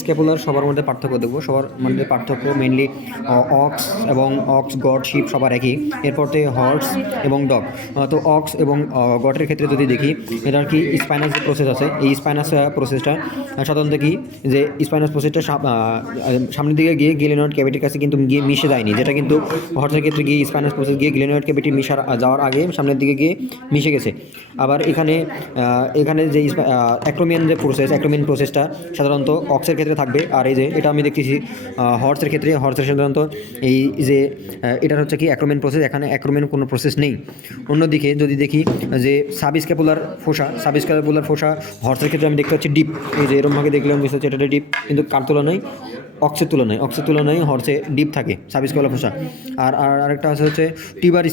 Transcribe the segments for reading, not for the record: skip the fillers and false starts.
Scapular সবার মধ্যে পার্থক্য দেখব, সবার মধ্যে পার্থক্য মেনলি অক্স এবং অক্স গড শিপ সবার একই। এরপরতে হর্স এবং ডগ। তো অক্স এবং গটের ক্ষেত্রে যদি দেখি, এটার কি স্পাইনাস যে প্রসেস আছে, এই স্পাইনাস প্রসেসটা সাধারণত কি যে স্পাইনাস প্রসেসটা সামনের দিকে গিয়ে গ্লেনয়েড ক্যাভিটির কাছে কিন্তু গিয়ে মিশে যায়নি, যেটা কিন্তু হর্সের ক্ষেত্রে গিয়ে স্পাইনাস প্রসেস গিয়ে গ্লেনয়েড ক্যাভিটি যাওয়ার আগে সামনের দিকে গিয়ে মিশে গেছে। আবার এখানে এখানে যে অ্যাক্রোমিয়ান যে অ্যাক্রোমিয়ান প্রসেসটা সাধারণত অক্সের ক্ষেত্রে থাকবে। আর এই যে এটা আমি দেখতেছি হর্সের ক্ষেত্রে, হর্সের সাধারণত এই যে এটার হচ্ছে কি অ্যাক্রোমিয়ান প্রসেস, এখানে অ্যাক্রোমিয়ান কোনো প্রসেস নেই। অন্যদিকে যদি দেখি যে সাবস্ক্যাপুলার ফোসা হর্সের ক্ষেত্রে আমি দেখতে পাচ্ছি ডিপ, এই যে এরকমভাবে দেখলাম বুঝতে হচ্ছে এটা ডিপ, কিন্তু কার তুলনায় অক্সের তুলনায় হর্সে ডিপ থাকে সাবস্ক্যাপুলার ফোসা। আর আরেকটা আছে হচ্ছে টিউবার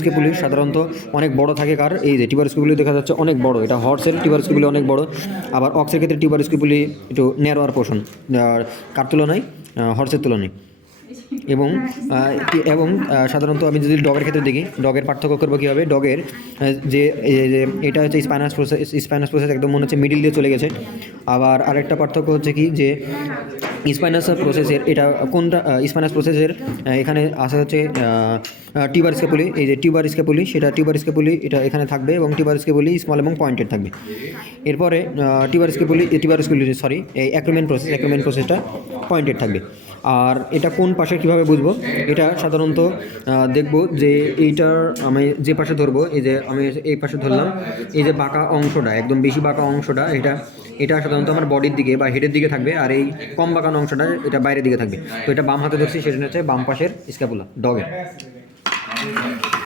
স্ক্যাপুলি সাধারণত অনেক বড় থাকে। কার এই যে টিউবার স্ক্যাপুলি দেখা যাচ্ছে অনেক বড়, এটা হর্সের টিউবার স্ক্যাপুলি অনেক বড়। আবার অক্সের ক্ষেত্রে টিউবার স্ক্যাপুলি একটু ন্যারোয়ার পোর্শন কার তুলনায়, হর্সের তুলনায়। এবং সাধারণত আমি যদি ডগের ক্ষেত্রে দেখি, ডগের পার্থক্য করবো কীভাবে, ডগের যে এটা হচ্ছে স্পাইনাস প্রসেস একদম মনে হচ্ছে মিডিল দিয়ে চলে গেছে। আবার আরেকটা পার্থক্য হচ্ছে কি যে স্পাইনাস প্রসেসের এটা কোনটা, স্পাইনাস প্রসেসের এখানে আসে হচ্ছে টিউবার স্ক্যাপুলি, এই যে টিউবার স্ক্যাপুলি এটা এখানে থাকবে এবং টিউবার স্ক্যাপুলি স্মল এবং পয়েন্টেড থাকবে। এরপরে টিউবার স্ক্যাপুলি এই অ্যাক্রোমিয়ান প্রসেসটা পয়েন্টেড থাকবে। আর এটা কোন পাশে কীভাবে বুঝবো, এটা সাধারণত দেখব যে এইটার আমি যে পাশে ধরবো, এই যে আমি এই পাশে ধরলাম, এই যে বাঁকা অংশটা, একদম বেশি বাঁকা অংশটা এটা সাধারণত আমার বডির দিকে বা হেডের দিকে থাকবে, আর এই কম বাঁকানো অংশটা এটা বাইরের দিকে থাকবে। তো এটা বাম হাতে ধরছি, সেটা হচ্ছে বাম পাশের স্ক্যাপুলা ডগের।